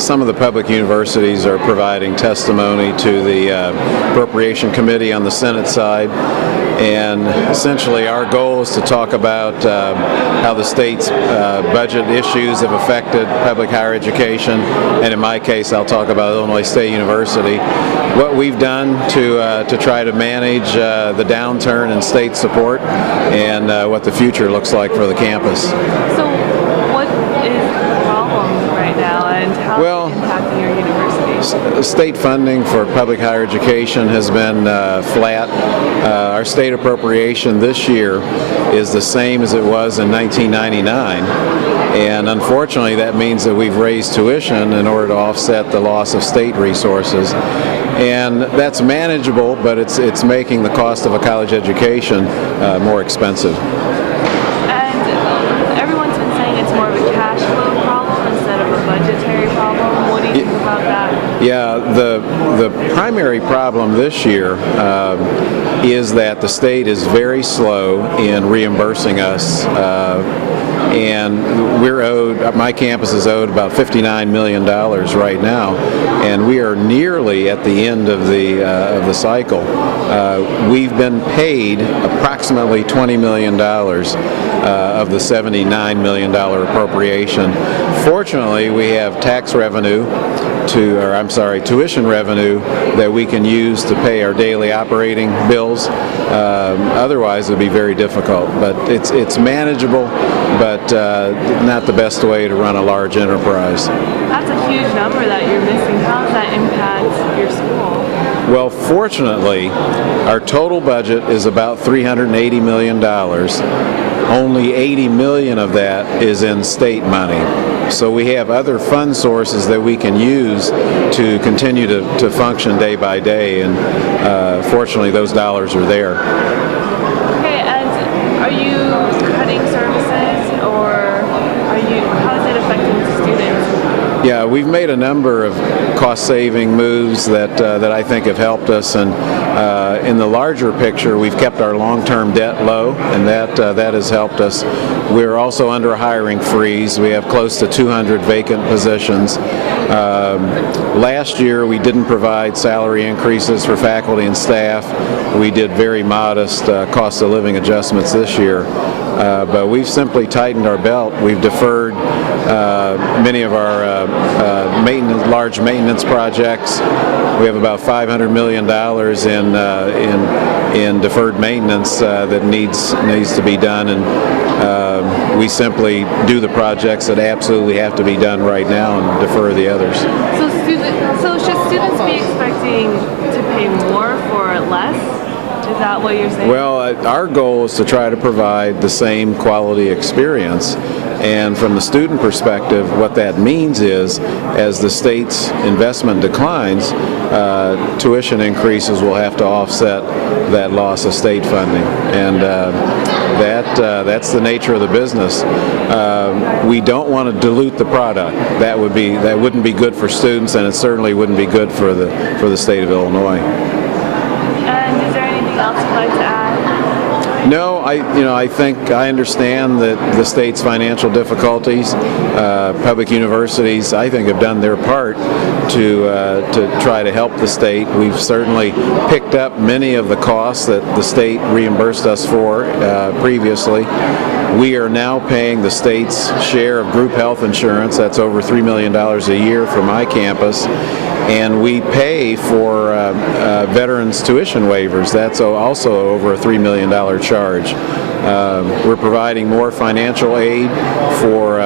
some of the public universities are providing testimony to the Appropriation Committee on the Senate side. And essentially our goal is to talk about how the state's budget issues have affected public higher education, and in my case I'll talk about Illinois State University, what we've done to try to manage the downturn in state support, and what the future looks like for the campus. So what is the problem right now, and how is it impacting your university? State funding for public higher education has been flat. Our state appropriation this year is the same as it was in 1999, and unfortunately that means that we've raised tuition in order to offset the loss of state resources, and that's manageable, but it's making the cost of a college education more expensive. And everyone's been saying it's more of a cash flow problem instead of a budgetary problem. What do you think about that? Yeah, the primary problem this year is that the state is very slow in reimbursing us, and we're owed, my campus is owed about $59 million right now, and we are nearly at the end of the cycle. We've been paid approximately $20 million of the $79 million appropriation. Fortunately, we have tax revenue tuition revenue that we can use to pay our daily operating bills. Otherwise it would be very difficult, but it's manageable, but not the best way to run a large enterprise. That's a huge number that you're missing. How does that impact your school? Well, fortunately, our total budget is about $380 million. Only $80 million of that is in state money. So we have other fund sources that we can use to continue to function day by day, and fortunately those dollars are there. Okay, and are you cutting services, or how is it affecting students? Yeah, we've made a number of cost-saving moves that I think have helped us, and in the larger picture, we've kept our long-term debt low, and that has helped us. We're also under a hiring freeze. We have close to 200 vacant positions. Last year, we didn't provide salary increases for faculty and staff. We did very modest cost of living adjustments this year. But we've simply tightened our belt. We've deferred many of our large maintenance projects. We have about $500 million in deferred maintenance that needs to be done, and we simply do the projects that absolutely have to be done right now and defer the others. So should students be expecting to pay more for less? Is that what you're saying? Well, our goal is to try to provide the same quality experience. And from the student perspective, what that means is, as the state's investment declines, tuition increases will have to offset that loss of state funding. And that's the nature of the business. We don't want to dilute the product. That wouldn't be good for students, and it certainly wouldn't be good for the state of Illinois. And is there anything else you'd like to add? No, I think I understand that the state's financial difficulties. Public universities, I think, have done their part to try to help the state. We've certainly picked up many of the costs that the state reimbursed us for previously. We are now paying the state's share of group health insurance. That's over $3 million a year for my campus. And we pay for veterans' tuition waivers. That's also over a $3 million charge. We're providing more financial aid for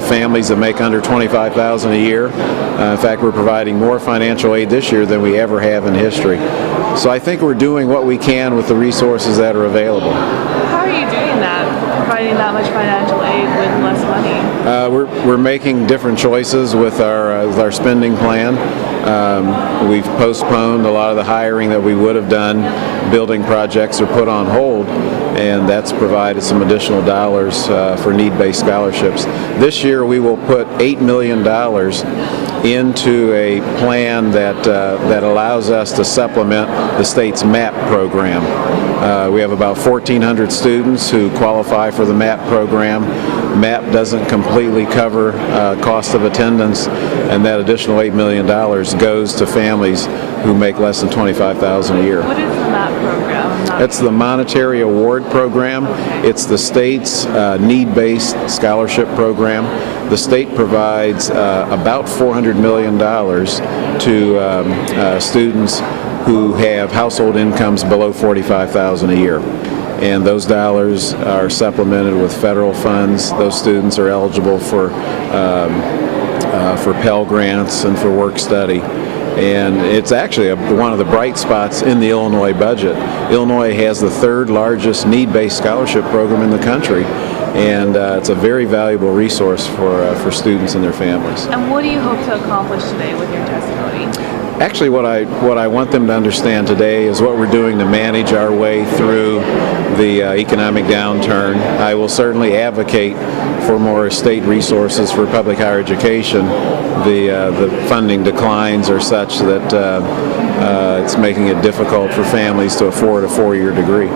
families that make under $25,000 a year. In fact, we're providing more financial aid this year than we ever have in history. So I think we're doing what we can with the resources that are available. How are you doing that, providing that much financial aid with less money? We're making different choices with our spending plan. We've postponed a lot of the hiring that we would have done. Building projects are put on hold, and that's provided some additional dollars for need-based scholarships. This year we will put $8 million into a plan that allows us to supplement the state's MAP program. We have about 1,400 students who qualify for the MAP program. MAP doesn't completely cover cost of attendance, and that additional $8 million goes to families who make less than $25,000 a year. What is the MAP program? It's the Monetary Award Program. It's the state's need-based scholarship program. The state provides about $400 million to students who have household incomes below $45,000 a year. And those dollars are supplemented with federal funds. Those students are eligible for Pell Grants and for work study. And it's actually one of the bright spots in the Illinois budget. Illinois has the third largest need-based scholarship program in the country, and it's a very valuable resource for students and their families. And what do you hope to accomplish today with your testimony? Actually, what I want them to understand today is what we're doing to manage our way through the economic downturn. I will certainly advocate for more state resources for public higher education. The funding declines are such that it's making it difficult for families to afford a 4-year degree.